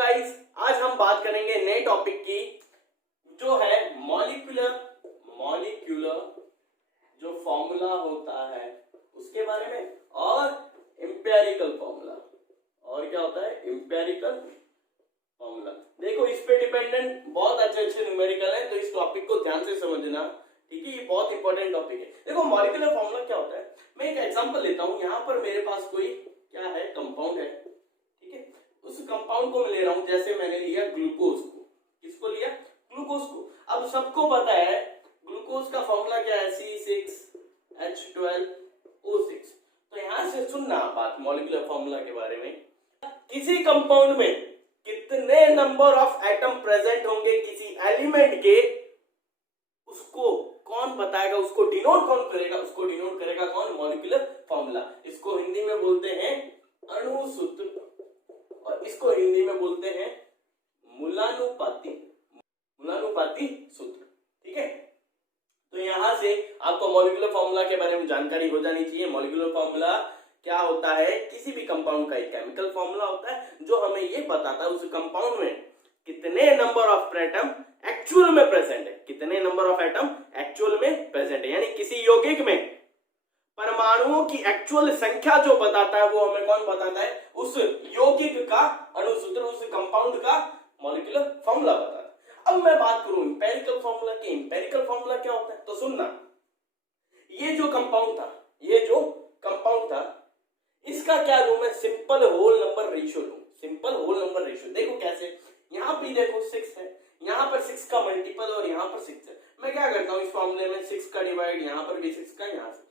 Guys, आज हम बात करेंगे नए टॉपिक की जो है मॉलिक्यूलर जो फॉर्मूला होता है उसके बारे में और एम्पिरिकल फॉर्मूला। और क्या होता है एम्पिरिकल फॉर्मूला। देखो इस पे डिपेंडेंट बहुत अच्छे न्यूमेरिकल है, तो इस टॉपिक को ध्यान से समझना, ठीक है। ये बहुत इंपॉर्टेंट टॉपिक है। देखो मॉलिक्यूलर फॉर्मूला क्या होता है, मैं एक एग्जांपल लेता हूं। यहाँ पर मेरे पास कोई क्या है कंपाउंड है, ठीक है। उस कंपाउंड को मैं ले रहा हूं, जैसे मैंने लिया ग्लूकोज को। किसको लिया? ग्लूकोज को। अब सबको पता है ग्लूकोज का फॉर्मूला क्या है, C6H12O6। तो यहां से सुनना बात मॉलिक्यूलर फॉर्मूला के बारे में। किसी कंपाउंड में कितने नंबर ऑफ एटम प्रेजेंट होंगे किसी एलिमेंट के, उसको कौन बताएगा, उसको डिनोट कौन करेगा? उसको डिनोट करेगा कौन? Molecular formula. इसको हिंदी में बोलते हैं अणुसूत्र और इसको हिंदी में बोलते हैं मूलानुपाती सूत्र, ठीक है। तो यहां से आपको मॉलिक्यूलर फॉर्मूला के बारे में जानकारी हो जानी चाहिए। मॉलिक्यूलर फॉर्मूला क्या होता है? किसी भी कंपाउंड का एक केमिकल फॉर्मूला होता है जो हमें ये बताता है उस कंपाउंड में कितने नंबर ऑफ एटम एक्चुअल में प्रेजेंट है, कितने नंबर ऑफ एटम एक्चुअल में प्रेजेंट है। यानी किसी यौगिक में परमाणुओं की एक्चुअल संख्या जो बताता है वो हमें कौन बताता है? उस यौगिक का अणुसूत्र, उस कंपाउंड का मॉलिक्यूलर फॉर्मूला बताता है। अब मैं बात करूं एम्पिरिकल फॉर्मूला की। एम्पिरिकल फॉर्मूला क्या होता है तो सुनना। ये जो कंपाउंड था इसका क्या लूं मैं? सिंपल होल नंबर रेशियो लूं। सिंपल होल नंबर रेशियो देखो कैसे, यहां पे देखो 6 है, यहां पर 6 का मल्टीपल और यहां पर 6 है। मैं क्या करता हूं इस फॉर्मूले में 6 का डिवाइड, यहां पर भी 6 का, यहां से।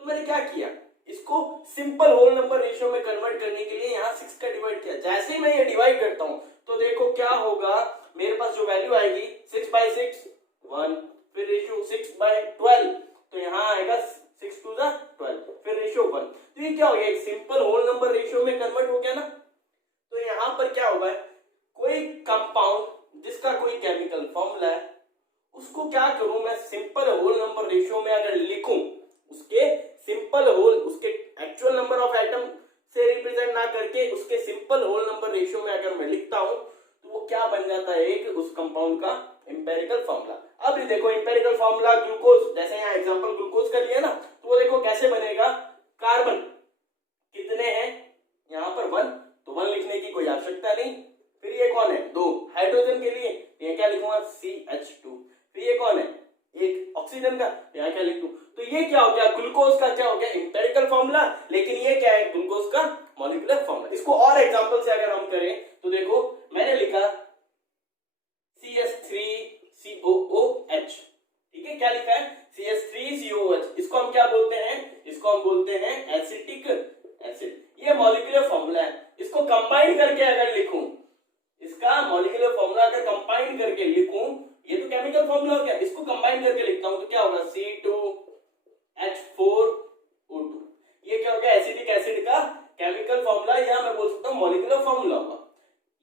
तो मैंने क्या किया, इसको सिंपल होल नंबर रेशियो में कन्वर्ट करने के लिए यहां 6 का डिवाइड किया। जैसे ही मैं ये डिवाइड करता हूं तो देखो क्या होगा, मेरे पास जो वैल्यू आएगी 6/6 1, फिर रेशियो 6/12, तो यहां आएगा 6 to the 12, फिर रेशियो 1। तो ये क्या हो गया, एक सिंपल होल नंबर रेशियो में कन्वर्ट हो गया ना। तो यहां पर क्या होगा, कोई कंपाउंड जिसका कोई केमिकल फॉर्मूला है उसको क्या करूं मैं, सिंपल होल नंबर रेशियो में अगर लिखूं, उसके सिंपल होल, उसके एक्चुअल नंबर ऑफ एटम से रिप्रेजेंट ना करके उसके सिंपल होल नंबर रेशियो में अगर मैं लिखता हूं तो वो क्या बन जाता है, एक उस कंपाउंड का एम्पिरिकल फॉर्मूला। अब ये देखो एम्पिरिकल फॉर्मूला ग्लूकोज, जैसे यहाँ एग्जांपल ग्लूकोज का लिया ना, तो वो देखो कैसे बनेगा। कार्बन कितने हैं, यहाँ पर 1, तो 1 लिखने की कोई आवश्यकता नहीं। फिर ये कौन है, 2। हाइड्रोजन के लिए ये क्या लिखूंगा, CH2। फिर ये कौन है, एक ऑक्सीजन का, यहाँ क्या लिखूं। तो ये क्या हो गया, ग्लूकोज का क्या हो गया, एम्पिरिकल फॉर्मूला। लेकिन ये क्या है, ग्लूकोज का मॉलिक्यूलर फॉर्मूला। इसको और एग्जांपल से अगर हम करें तो देखो मैंने लिखा CH3COOH, ठीक है। क्या लिखा है, CH3COOH। इसको हम क्या बोलते हैं, इसको हम बोलते हैं एसिटिक एसिड। ये मॉलिक्यूलर फॉर्मूला है। इसको कंबाइन करके अगर लिखूं, इसका मॉलिक्यूलर फॉर्मूला अगर कंबाइन करके लिखूं, ये तो केमिकल फॉर्मूला हो गया, इसको कंबाइन करके लिखता हूं तो क्या होगा, C2H4O2। ये क्या हो गया, एसिटिक एसिड का केमिकल फॉर्मूला, या मैं बोल सकता हूं मॉलिक्यूलर फॉर्मूला होगा।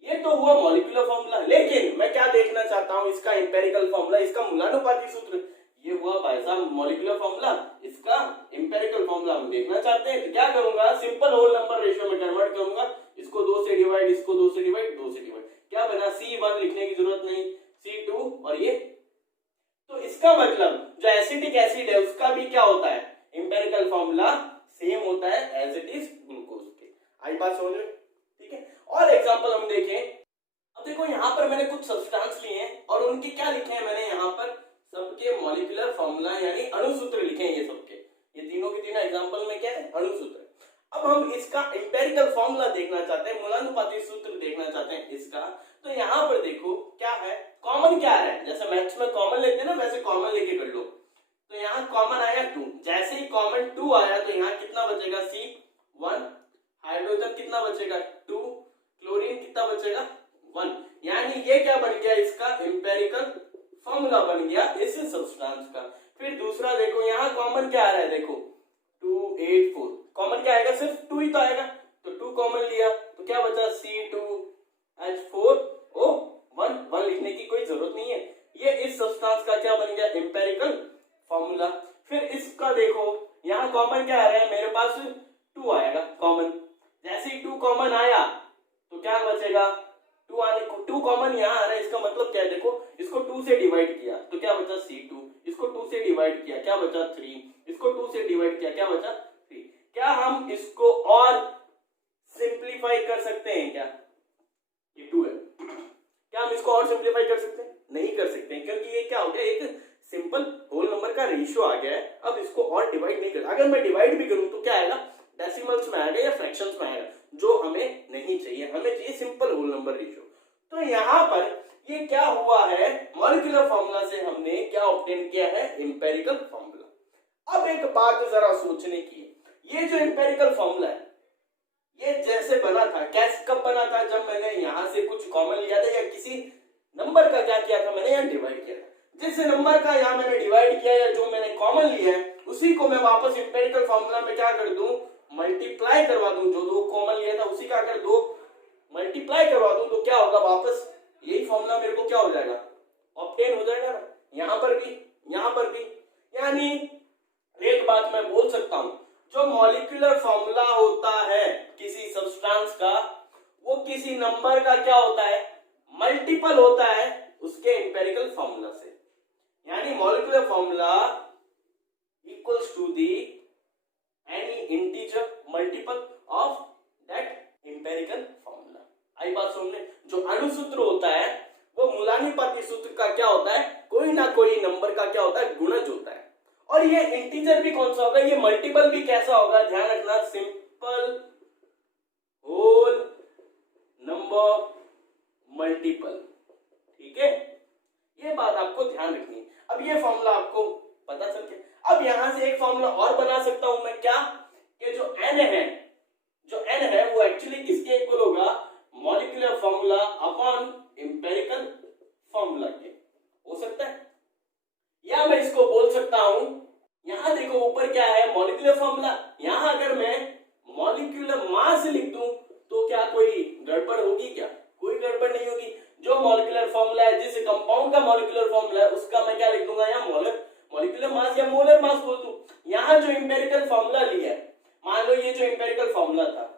ये तो हुआ मॉलिक्यूलर फॉर्मूला। लेकिन मैं क्या देखना चाहता हूं, इसका एम्पिरिकल फॉर्मूला, इसका मूलानुपाती सूत्र। ये हुआ भाई साहब मॉलिक्यूलर फॉर्मूला, इसका एम्पिरिकल फॉर्मूला हम देखना चाहते हैं। तो क्या करूंगा, सिंपल होल नंबर रेशियो में कन्वर्ट करूंगा। इसको 2 से डिवाइड, इसको 2 से डिवाइड, 2 से डिवाइड, क्या बना, C1 लिखने की जरूरत नहीं, C2 और ये। तो इसका मतलब जो एसिटिक एसिड है उसका भी क्या होता है, एम्पिरिकल फॉर्मूला सेम होता है एज इट इज ग्लूकोज के। आई बात समझ में, ठीक है। और एग्जांपल हम देखें। अब देखो यहाँ पर मैंने कुछ सब्सटेंस लिए हैं और उनके क्या लिखे हैं, मैंने यहाँ पर सबके मॉलिक्यूलर फॉर्मूला यानी अणुसूत्र लिखे हैं। ये सबके, ये तीनों के तीनों एग्जांपल में क्या है, अणुसूत्र। अब हम इसका एम्पिरिकल फॉर्मूला देखना चाहते हैं, मूलानुपाती सूत्र देखना चाहते हैं इसका। तो यहाँ पर देखो क्या है, कॉमन क्या है, जैसे मैथ्स में कॉमन लेते हैं ना, वैसे कॉमन लेके कर लो। तो यहाँ कॉमन आया 2, जैसे ही कॉमन 2 आया तो यहाँ कितना बचेगा, C1। हाइड्रोजन कितना बचेगा, 2। क्लोरीन कितना बचेगा, 1। यानी ये क्या बन गया, इसका एम्पिरिकल फॉर्मूला बन गया इस सब्सटेंस का। फिर दूसरा देखो यहाँ कॉमन क्या आ रहा है, देखो 284, कॉमन क्या आएगा, सिर्फ 2 ही तो आएगा, तो 2 कॉमन लिया तो क्या बचा, C2H4O1। 1 लिखने की कोई जरूरत नहीं है। ये इस सब्सटेंस का क्या बन गया, एम्पिरिकल फॉर्मूला। फिर इसका देखो यहाँ कॉमन क्या आ रहा है, मेरे पास 2 आएगा कॉमन। जैसे ही 2 कॉमन आया तो क्या बचेगा, 2 कॉमन यहाँ आ रहा है, इसका मतलब क्या है, देखो इसको 2 से डिवाइड किया तो क्या बचा C2, इसको 2 से डिवाइड किया क्या बचा 3, इसको 2 से डिवाइड किया क्या बचा 3। क्या हम इसको और सिंप्लीफाई कर सकते हैं क्या? ये 2 है, क्या हम इसको और सिंप्लीफाई कर सकते हैं? नहीं कर सकते हैं, क्योंकि ये क्या हो गया, एक सिंपल होल नंबर का रेशियो आ गया है। अब इसको और डिवाइड नहीं कर, अगर मैं डिवाइड भी करूं तो क्या आएगा, डेसिमल्स में आएगा या फ्रैक्शंस में आएगा, जो हमें नहीं चाहिए, हमें चाहिए सिंपल होल नंबर रेशियो। तो यहाँ पर ये क्या हुआ है, मॉलिक्यूलर फॉर्मूला से हमने क्या ऑब्टेन किया है, एम्पिरिकल फॉर्मूला। अब एक बात जरा सोचने की, ये जो एम्पिरिकल फॉर्मूला है ये जैसे बना था, कैसे कब बना था, जब मैंने यहां से कुछ कॉमन लिया था या किसी नंबर का क्या किया था, मैंने यहाँ डिवाइड किया था। जिस नंबर का यहाँ मैंने डिवाइड किया या जो मैंने कॉमन लिया है उसी को मैं वापस एम्पिरिकल फॉर्मूला में क्या कर दूं, मल्टीप्लाई करवा दूं। जो दो कॉमन लिया था उसी का अगर दो मल्टीप्लाई करवा दूं तो क्या होगा, वापस यही फॉर्मूला मेरे को क्या हो जाएगा, ऑब्टेन हो जाएगा ना, यहाँ पर भी यहाँ पर भी। यानी एक बात मैं बोल सकता हूं, जो मॉलिक्यूलर फॉर्मूला होता है किसी सब्सटेंस का, वो किसी नंबर का क्या होता है, मल्टीपल होता है उसके एम्पिरिकल फॉर्मूला से। यानी molecular formula equals to the any integer multiple of that empirical formula. आई बात सुनने, जो अणुसूत्र होता है वो मुलानुपाती सूत्र का क्या होता है, कोई ना कोई नंबर का क्या होता है, गुणज होता है। और ये इंटीजर भी कौन सा होगा, ये मल्टीपल भी कैसा होगा, ध्यान रखना, सिंपल होल नंबर मल्टीपल। ठीक है, ये बात आपको ध्यान रखनी है। अब ये फॉर्मूला आपको पता चल गया। अब यहां से एक फॉर्मूला और बना सकता हूं मैं, क्या कि जो n है, जो n है वो एक्चुअली किसके इक्वल होगा, molecular formula upon empirical formula के हो सकता है। या मैं इसको बोल सकता हूं, यहां देखो ऊपर क्या है, मॉलिक्यूलर फॉर्मूला, यहां अगर मैं मॉलिक्यूलर मास लिख दूं तो क्या कोई गड़बड़ होगी क्या, कोई गड़बड़ नहीं होगी। जो मॉलिक्यूलर फॉर्मूला है, जिस कंपाउंड का मॉलिक्यूलर फॉर्मूला है उसका मैं क्या लिख दूंगा, यहाँ मॉलिक्यूलर मास या मोलर मास बोल दूं। यहाँ जो एम्पिरिकल फॉर्मूला लिया है, मान लो ये जो एम्पिरिकल फॉर्मूला था,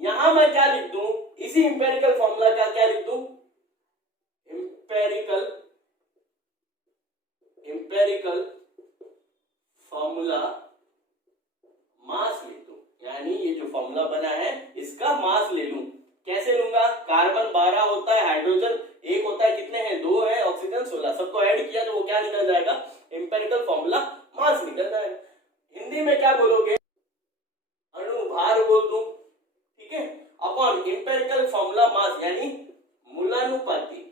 यहां मैं क्या लिख दूं, इसी एम्पिरिकल फॉर्मूला का क्या लिख दूं, एम्पिरिकल फॉर्मूला मास ले दूं। यानी ये जो फॉर्मूला बना है इसका मास ले लूं। कैसे लूंगा, कार्बन 12 होता है, हाइड्रोजन 1 होता है, कितने हैं, 2 है, ऑक्सीजन 16, सबको ऐड किया तो वो क्या निकल जाएगा, एम्पिरिकल फॉर्मूला मास निकल जाएगा। हिंदी में क्या बोलोगे, अणुभार बोल दूं। ठीक है, अपॉन एम्पिरिकल फॉर्मूला मास, यानी मूलानुपाती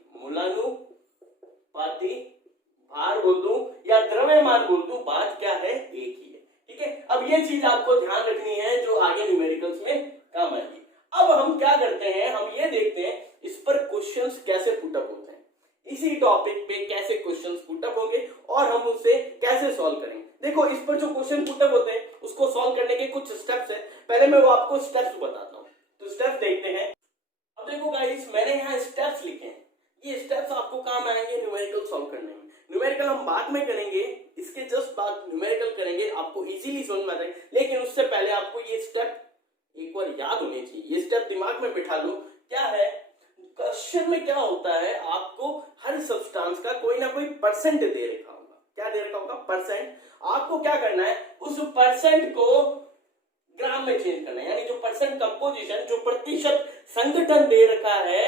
भार बोल दूं या द्रव्यमान बोल दूं, बात क्या है, एक ही है। ठीक है, अब ये चीज आपको ध्यान रखनी है जो आगे न्यूमेरिकल्स में काम आएगी। अब हम क्या करते हैं, हम ये देखते हैं इस पर क्वेश्चंस कैसे पुटअप होते हैं, इसी टॉपिक पे कैसे क्वेश्चंस पुटअप होंगे और हम उसे कैसे सॉल्व करेंगे। देखो इस पर जो क्वेश्चन पुटअप होते हैं उसको सॉल्व करने के कुछ स्टेप्स है, पहले मैं वो आपको स्टेप्स बताता हूँ। तो स्टेप्स देखते हैं। अब देखो गाइस, मैंने यहाँ स्टेप्स लिखे हैं, ये स्टेप्स आपको काम आएंगे न्यूमेरिकल सॉल्व करने में। न्यूमेरिकल हम बाद में करेंगे, इसके जस्ट बाद न्यूमेरिकल करेंगे, आपको इजीली समझ में आ जाएगा। लेकिन उससे पहले आपको ये स्टेप एक बार याद होने चाहिए, ये स्टेप दिमाग में बिठा लो। क्या है, क्वेश्चन में क्या होता है, आपको हर सब्सटेंस का कोई ना कोई परसेंट दे रखा होगा। क्या दे रखा होगा, परसेंट। आपको क्या करना है, उस परसेंट को ग्राम में चेंज करना है। यानी जो परसेंट कंपोजिशन, जो प्रतिशत संगठन दे रखा है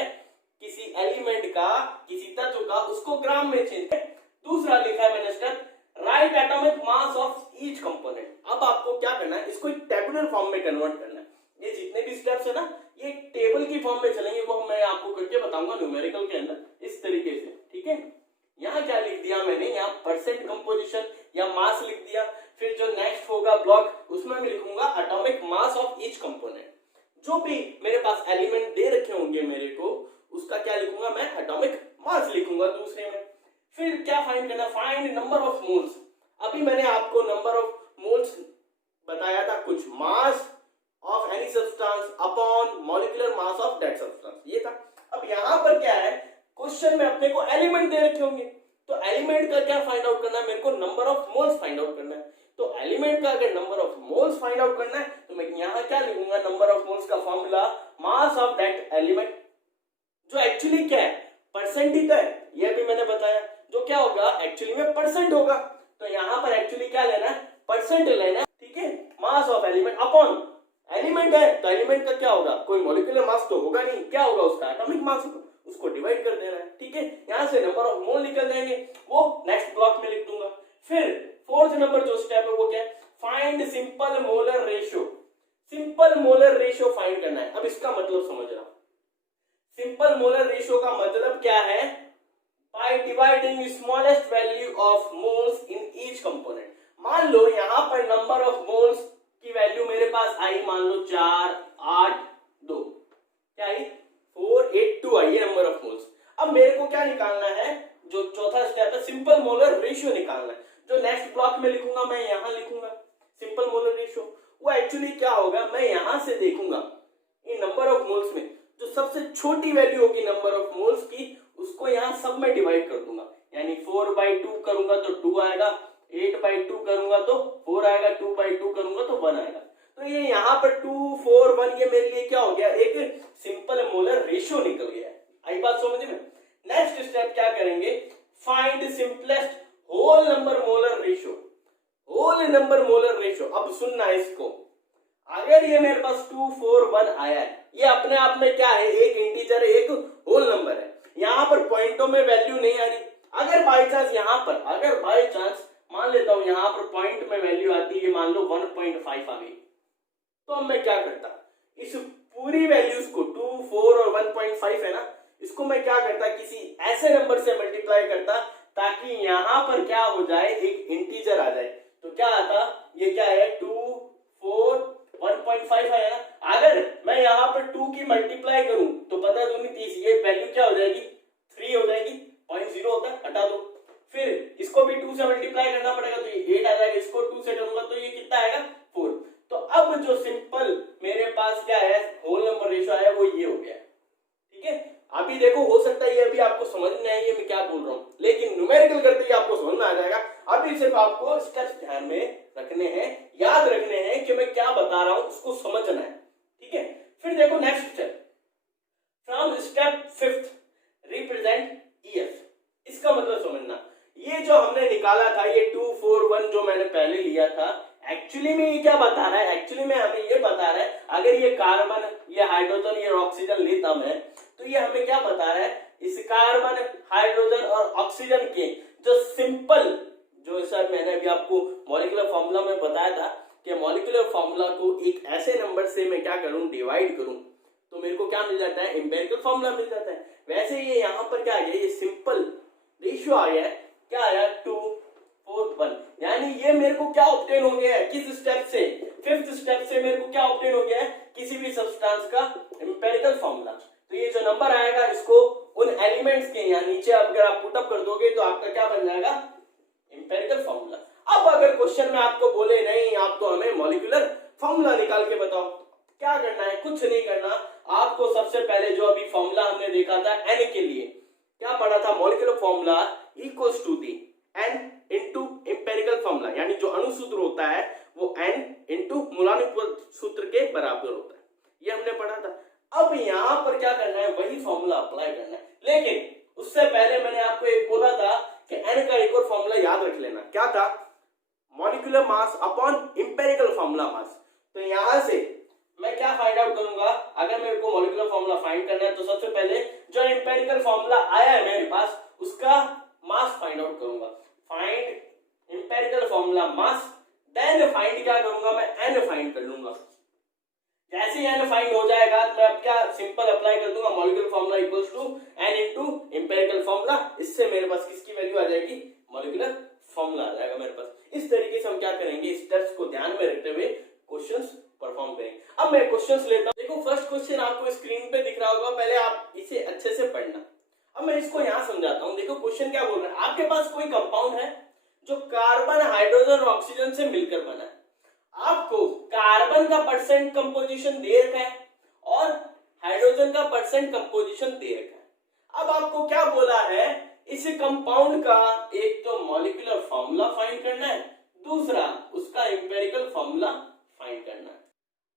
किसी एलिमेंट का, किसी तत्व का, उसको ग्राम में चेंज कर। दूसरा लिखा है मैंने step, right atomic mass of each component. अब आपको क्या करना है, इसको एक टेबुलर फॉर्म में कन्वर्ट करना है। ये जितने भी स्टेप्स है ना, ये टेबल की फॉर्म में चलेंगे, वो मैं आपको करके बताऊंगा न्यूमेरिकल के अंदर इस तरीके से। ठीक है, यहाँ क्या लिख दिया मैंने, यहाँ परसेंट कंपोजिशन या मास लिख दिया। फिर जो नेक्स्ट होगा ब्लॉक, उसमें मैं लिखूंगा atomic mass of each component. जो भी मेरे पास एलिमेंट दे रखे होंगे मेरे को, उसका क्या लिखूंगा मैं, एटॉमिक मास लिखूंगा दूसरे में। फिर क्या फाइंड करना, फाइंड नंबर ऑफ मोल्स। अभी मैंने आपको नंबर ऑफ मोल्स बताया था, कुछ mass of any substance upon molecular mass of that substance, ये था। अब यहां पर क्या है, क्वेश्चन में अपने को एलिमेंट दे रखे होंगे, तो एलिमेंट का क्या फाइंड आउट करना है, मेरे को number of moles find out करना है। तो एलिमेंट का अगर number of moles find out करना है तो मैं यहां क्या लिखूंगा, नंबर ऑफ मोल्स का formula mass of that element, जो एक्चुअली क्या है, परसेंट ही तो है, ये भी मैंने बताया, जो क्या होगा एक्चुअली में परसेंट होगा। तो यहाँ पर एक्चुअली क्या लेना है, परसेंट लेना है, ठीक है। Mass of element upon element है तो एलिमेंट का क्या होगा, कोई मॉलिक्यूलर मास तो होगा नहीं, क्या होगा उसका एटॉमिक मास होगा, उसको डिवाइड कर देना है, ठीक है। यहाँ से नंबर ऑफ मोल निकल जाएंगे, वो नेक्स्ट ब्लॉक में लिख दूंगा। फिर फोर्थ नंबर जो स्टेप है वो क्या है, find simple molar ratio. Simple molar ratio find करना है। अब इसका मतलब समझना, सिंपल मोलर रेशियो का मतलब क्या है, by dividing smallest value of moles in each component. मान लो यहाँ पर नंबर ऑफ मोल्स की वैल्यू मेरे पास आई, मान लो 4 8 2, क्या आई 4 8 2 आई नंबर ऑफ मोल्स। अब मेरे को क्या निकालना है, जो चौथा स्टेप है सिंपल मोलर रेशियो निकालना है, जो नेक्स्ट ब्लॉक में लिखूंगा मैं यहां लिखूंगा सिंपल मोलर रेशियो। वो एक्चुअली क्या होगा, मैं यहां से देखूंगा इन नंबर ऑफ मोल्स में जो सबसे छोटी वैल्यू होगी नंबर ऑफ मोल्स की, उसको यहां सब में डिवाइड कर दूंगा, यानी 4/2 करूंगा तो 2 आएगा, 8/2 करूंगा तो 4 आएगा, 2/2 करूंगा तो 1 आएगा। तो ये यहाँ पर 2 4 1 ये मेरे लिए क्या हो गया, एक सिंपल मोलर रेशियो निकल गया है। आई बात समझ में। नेक्स्ट स्टेप क्या करेंगे, find simplest whole number molar ratio. Whole number molar ratio, अब सुनना इसको, अगर ये मेरे पास 2 4 1 आया है, ये अपने आप में क्या है, एक इंटीजर है, एक होल नंबर है, यहाँ पर पॉइंटों में वैल्यू नहीं आ रही। अगर बाई चांस यहाँ पर, अगर बाई चांस मान लेता हूं यहाँ पर पॉइंट में वैल्यू आती है, मान लो 1.5 आ गई, तो अब मैं क्या करता, इस पूरी वैल्यूज को 2 4 और 1.5 है ना, इसको मैं क्या करता, किसी ऐसे नंबर से मल्टीप्लाई करता ताकि यहाँ पर क्या हो जाए, एक इंटीजर आ जाए। तो क्या आता, ये क्या है 2 4 1.5 है ना, अगर मैं यहाँ पर 2 की मल्टीप्लाई करूं तो पता दूनी 30, ये वैल्यू क्या हो जाएगी 3 हो जाएगी, 0.0 होता है हटा दो। फिर इसको भी 2 से मल्टीप्लाई करना पड़ेगा तो ये 8 आ जाएगा, इसको 2 से करूंगा तो ये कितना आएगा 4। तो अब जो सिंपल मेरे पास क्या है होल नंबर रेशियो आया वो ये हो गया, ठीक है। अभी देखो हो सकता है ये अभी आपको समझ नहीं आई है मैं क्या बोल रहा हूँ, लेकिन न्यूमेरिकल करते ही आपको समझ में आ जाएगा। अभी सिर्फ आपको स्टेप्स ध्यान में रखने हैं, याद रखने हैं कि मैं क्या बता रहा हूं, उसको समझना है, ठीक है। फिर देखो next step, from step 5th represent EF. इसका मतलब समझना, ये जो हमने निकाला था ये 2 4 1 जो मैंने पहले लिया था, एक्चुअली में ये क्या बता रहा है, एक्चुअली में हमें ये बता रहा है अगर ये कार्बन, ये हाइड्रोजन, ये ऑक्सीजन लेता मैं, तो ये हमें क्या बता रहा है, इस कार्बन हाइड्रोजन और ऑक्सीजन के जो सिंपल, जो सर मैंने अभी आपको मॉलिक्यूलर फॉर्मूला में बताया था कि मॉलिक्यूलर फॉर्मूला को एक ऐसे नंबर से मैं क्या करूं, डिवाइड करूं, तो मेरे को क्या मिल जाता है, एम्पिरिकल फॉर्मूला मिल जाता है। वैसे ये यहाँ पर क्या आ गया, ये सिंपल रेशियो आ गया है, क्या आया 2 4 1, यानी ये मेरे को क्या ऑब्टेन हो गया है, किस स्टेप से, 5th स्टेप से मेरे को क्या ऑब्टेन हो गया है, किसी भी सब्सटेंस का एम्पिरिकल फॉर्मूला। तो ये जो नंबर आएगा इसको उन एलिमेंट्स के यहाँ नीचे अगर आप पुटअप कर दोगे तो आपका क्या बन जाएगा, एम्पिरिकल फॉर्मूला। अब अगर क्वेश्चन में आपको बोले नहीं आप तो हमें मॉलिक्यूलर फॉर्मूला निकाल के बताओ, क्या करना है, कुछ नहीं करना, आपको सबसे पहले जो अभी फॉर्मूला हमने देखा था एन के लिए, क्या पढ़ा था, molecular formula equals to the n into empirical formula, यानी जो अणुसूत्र होता है वो एन इनटू मूलानुपात सूत्र के बराबर होता है, ये हमने पढ़ा था। अब यहां पर क्या करना है, वही फॉर्मूला अप्लाई करना है, लेकिन उससे पहले मैंने आपको एक बोला था कि एन का एक और फॉर्मूला याद रख लेना, क्या था, molecular mass upon empirical formula मास। तो यहां से मैं क्या फाइंड आउट करूंगा, अगर मेरे को मॉलिक्यूलर फॉर्मूला फाइंड करना है तो सबसे पहले जो एम्पिरिकल फॉर्मूला आया है मेरे पास उसका मास फाइंड आउट करूंगा, find empirical formula mass, then find क्या करूंगा मैं, एन फाइंड कर लूंगा। जैसे ही एन फाइंड हो जाएगा तो मैं अब क्या सिंपल अप्लाई कर दूंगा, molecular formula equals to n into empirical formula, इससे मेरे पास किसकी वैल्यू आ जाएगी, मॉलिक्यूलर फॉर्मूला आ जाएगा मेरे पास। इस तरीके से हम क्या करेंगे, स्टेप्स को ध्यान में रखते हुए क्वेश्चंस परफॉर्म करेंगे। अब मैं क्वेश्चंस लेता हूं, देखो फर्स्ट क्वेश्चन आपको स्क्रीन पे दिख रहा होगा, पहले आप इसे अच्छे से पढ़ना। अब मैं इसको यहां समझाता हूं, देखो क्वेश्चन क्या बोल रहा है, आपके पास कोई कंपाउंड है जो कार्बन हाइड्रोजन और ऑक्सीजन से मिलकर बना है, आपको कार्बन का परसेंट कंपोजिशन दे रखा है और हाइड्रोजन का परसेंट कंपोजिशन दे रखा है। अब आपको क्या बोला है, इस कंपाउंड का एक तो मॉलिक्यूलर फॉर्मूला फाइंड करना है, दूसरा उसका एम्पिरिकल फॉर्मूला फाइंड करना है।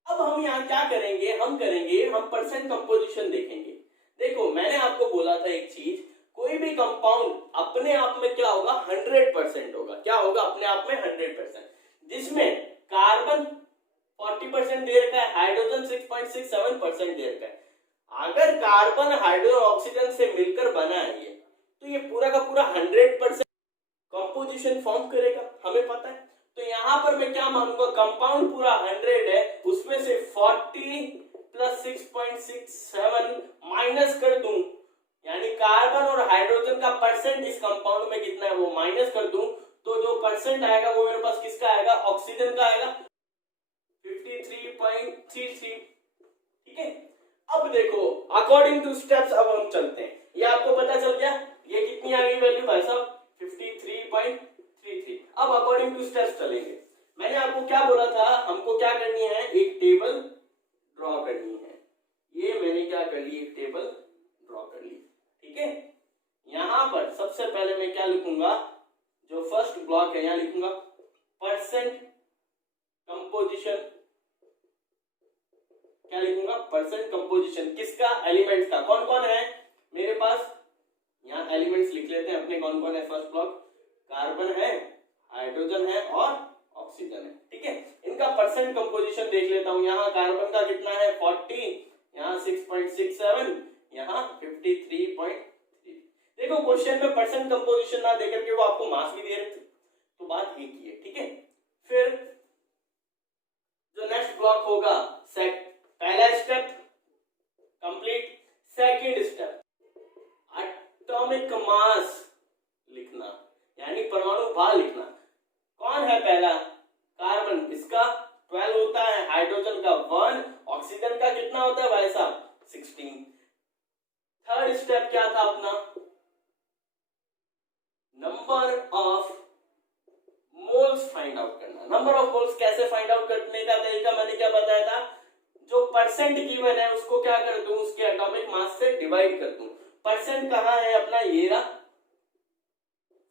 अब हम यहाँ क्या करेंगे, हम परसेंट कंपोजिशन देखेंगे। देखो मैंने आपको बोला बोला था एक चीज, कोई भी कंपाउंड अपने आप में क्या होगा, 100% होगा। क्या होगा अपने आप में 100%, जिसमें कार्बन 40% दे रखा है, हाइड्रोजन 6.67% दे रखा है। अगर कार्बन हाइड्रोजन ऑक्सीजन से मिलकर बना है ये, तो ये पूरा का पूरा 100% कंपोजिशन फॉर्म करेगा, हमें पता है। तो यहां पर मैं क्या मानूंगा, कंपाउंड पूरा 100 है, उसमें से 40 प्लस 6.67 माइनस कर दूं, यानी कार्बन और हाइड्रोजन का परसेंट इस कंपाउंड में कितना है वो माइनस कर दूं, तो जो परसेंट आएगा वो मेरे पास किसका आएगा, ऑक्सीजन का आएगा, 53.33। ठीक है, अब देखो अकॉर्डिंग टू स्टेप्स अब हम चलते हैं। ये आपको पता चल गया, ये कितनी आ गई वैल्यू भाई साहब, 53.33। अब अकॉर्डिंग टू स्टेप्स चलेंगे। मैंने आपको क्या बोला था, हमको क्या करनी है, एक टेबल ड्रॉ करनी है। ये मैंने क्या कर ली, एक टेबल ड्रॉ कर ली। ठीक है, यहां पर सबसे पहले मैं क्या लिखूंगा, जो फर्स्ट ब्लॉक है यहां लिखूंगा परसेंट कंपोजिशन। क्या लिखूंगा, परसेंट कंपोजिशन किसका, एलिमेंट्स का। कौन कौन है मेरे पास, यहाँ एलिमेंट्स लिख लेते हैं अपने, कौन कौन है। फर्स्ट ब्लॉक कार्बन है, हाइड्रोजन है और ऑक्सीजन है। ठीक है, इनका परसेंट कंपोजिशन देख लेता हूं। यहाँ कार्बन का कितना है 40, यहाँ 6.67, यहाँ 53.3। देखो क्वेश्चन में परसेंट कंपोजिशन ना देकर के वो आपको मास भी दे रहे थे, तो बात एक ही है। ठीक है, फिर जो नेक्स्ट ब्लॉक होगा, पहला step complete. Second step atomic mass लिखना, यानी परमाणु भार लिखना। कौन है पहला, कार्बन, इसका 12 होता है, हाइड्रोजन का 1, ऑक्सीजन का कितना होता है भाई साहब 16। थर्ड स्टेप क्या था अपना, number of moles find out करना। नंबर ऑफ मोल्स कैसे फाइंड आउट करने का तरीका मैंने क्या बताया था, जो परसेंट गिवन है उसको क्या कर दूं, उसके एटॉमिक मास से डिवाइड कर दूं। परसेंट कहां है अपना, ये रहा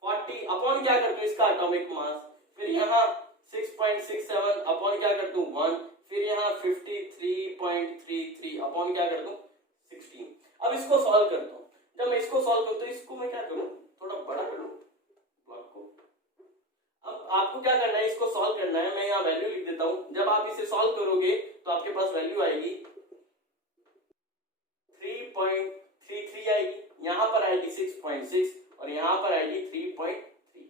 40 अपॉन क्या कर दूं इसका एटॉमिक मास, फिर यहाँ 6.67 अपॉन क्या कर दूं 1, फिर यहाँ 53.33 अपॉन क्या कर दूं 16। अब इसको सॉल्व करता हूं। जब मैं इसको सॉल्व करूं तो इसको मैं क्या करूं, थोड़ा बड़ा करूं ब्लॉक को। अब आपको क्या करना है, इसको सॉल्व करना है। मैं यहाँ वैल्यू लिख देता हूं। जब आप इसे सॉल्व करोगे तो आपके पास वैल्यू आएगी 3.33 आएगी, यहाँ पर आएगी 6.6 और यहाँ पर आएगी 3.3।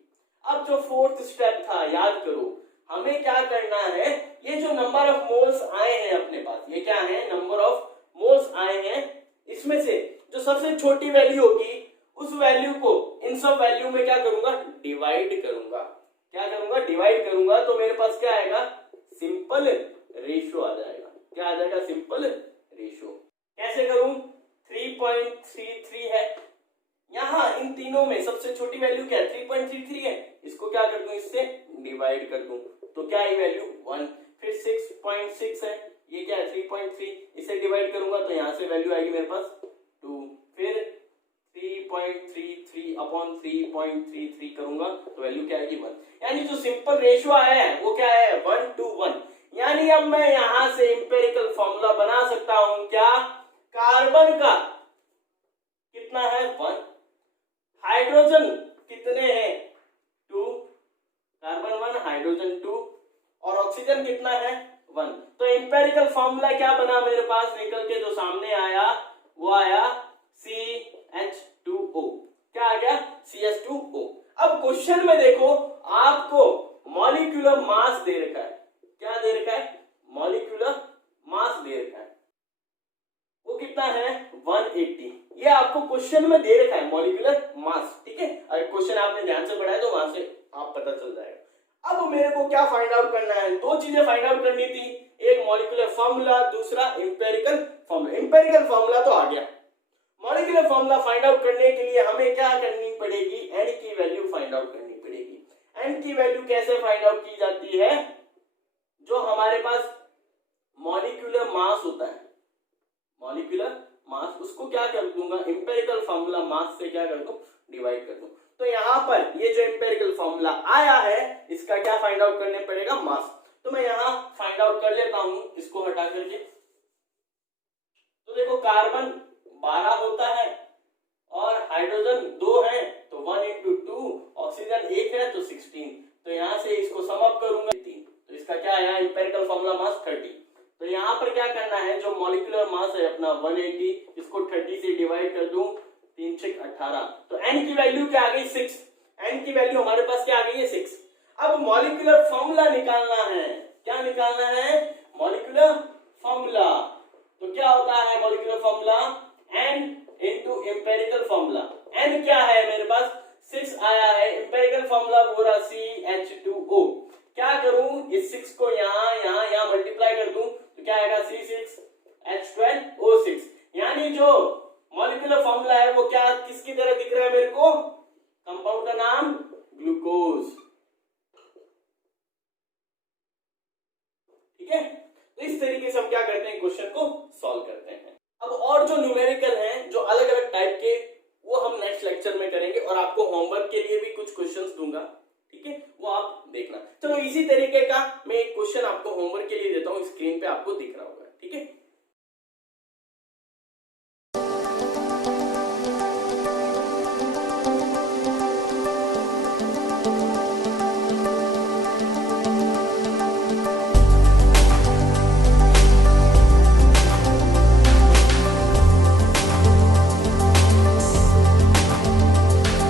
अब जो फोर्थ स्टेप था याद करो, हमें क्या करना है, ये जो नंबर ऑफ मोल्स आए हैं अपने पास, ये क्या है, नंबर ऑफ मोल्स आए हैं, इसमें से जो सबसे छोटी वैल्यू होगी उस वैल्यू को इन सब वैल्यू में क्या करूंगा, डिवाइड करूंगा। क्या करूंगा, डिवाइड करूंगा, तो मेरे पास क्या आएगा, सिंपल रेशियो आ जाएगा। क्या आ जाएगा, सिंपल रेशियो। कैसे करूं, 3.33 है, यहां इन तीनों में सबसे छोटी वैल्यू क्या है 3.33 है, इसको क्या कर दूं, इससे डिवाइड कर दूं, तो क्या है वैल्यू 1। फिर 6.6 है, ये क्या है 3.3, इसे डिवाइड करूंगा तो यहां से वैल्यू आएगी मेरे पास 2। फिर 3.33 अपॉन 3.33 करूंगा तो वैल्यू क्या आएगी 1। यानी जो सिंपल रेशियो आया है वो क्या है 1:1। यानी अब मैं यहां से इंपेरिकल फॉर्मूला बना सकता हूं, क्या, कार्बन का कितना है 1, हाइड्रोजन कितने हैं 2, कार्बन 1 हाइड्रोजन 2 और ऑक्सीजन कितना है 1। तो इंपेरिकल फॉर्मूला क्या बना मेरे पास निकल के, जो सामने आया वो आया CH2O। क्या आ गया, CH2O। अब क्वेश्चन में देखो आपको मॉलिक्यूलर मास दे रखा है, क्या दे रखा है, मॉलिक्यूलर मास दे रखा है, वो कितना है 180। ये आपको क्वेश्चन में दे रखा है मॉलिक्यूलर मास। ठीक है, अगर क्वेश्चन आपने ध्यान से पढ़ा है तो वहां से आप पता चल जाएगा। अब मेरे को क्या फाइंड आउट करना है, दो चीजें फाइंड आउट करनी थी, एक मॉलिक्यूलर फॉर्मूला, दूसरा इंपेरिकल फॉर्मूला। इंपेरिकल फॉर्मूला तो आ गया, मॉलिक्यूलर फॉर्मूला फाइंड आउट करने के लिए हमें क्या करनी पड़ेगी, एन की वैल्यू फाइंड आउट करनी पड़ेगी। एन की वैल्यू कैसे फाइंड आउट की जाती है, जो हमारे पास मॉलिक्यूलर मास होता है, मॉलिक्यूलर मास, उसको क्या कर दूंगा, इंपेरिकल फॉर्मूला मास से क्या कर दूं, डिवाइड कर दूं। तो यहां पर ये जो इंपेरिकल फॉर्मूला आया है इसका क्या फाइंड आउट करने पड़ेगा, मास। तो मैं यहां फाइंड आउट कर लेता हूं इसको हटा करके। तो देखो कार्बन 12 होता है, हाइड्रोजन 2 है तो 1 into 2, ऑक्सीजन 1 है तो 16। तो यहाँ से इसको सम अप करूंगा 3, तो इसका क्या है एम्पिरिकल फॉर्मूला मास 30। तो यहाँ पर क्या करना है, जो मॉलिक्यूलर मास है अपना 180, इसको 30 से डिवाइड कर दूं, 3 6 18। तो n की वैल्यू क्या आ गई 6, n की वैल्यू हमारे पास क्या आ गई है 6। अब मॉलिक्यूलर फॉर्मूला निकालना है, क्या निकालना है मॉलिक्यूलर फॉर्मूला। तो क्या होता है molecular formula, n into empirical formula. n क्या है मेरे पास 6 आया है, एम्पिरिकल फॉर्मूला पूरा CH2O। क्या करूं, इस 6 को यहां मल्टीप्लाई कर दूं तो क्या आएगा C6H12O6। यानी जो मॉलिक्यूलर फॉर्मूला है वो क्या किसकी तरह दिख रहा है मेरे को, कंपाउंड का नाम ग्लूकोज। ठीक है, तो इस तरीके से हम क्या करते हैं, क्वेश्चन को सॉल्व करते हैं। अब और जो न्यूमेरिकल हैं जो अलग अलग टाइप के, वो हम नेक्स्ट लेक्चर में करेंगे और आपको होमवर्क के लिए भी कुछ क्वेश्चंस दूंगा। ठीक है, वो आप देखना। चलो इसी तरीके का मैं एक क्वेश्चन आपको होमवर्क के लिए देता हूं, स्क्रीन पे आपको दिख रहा होगा।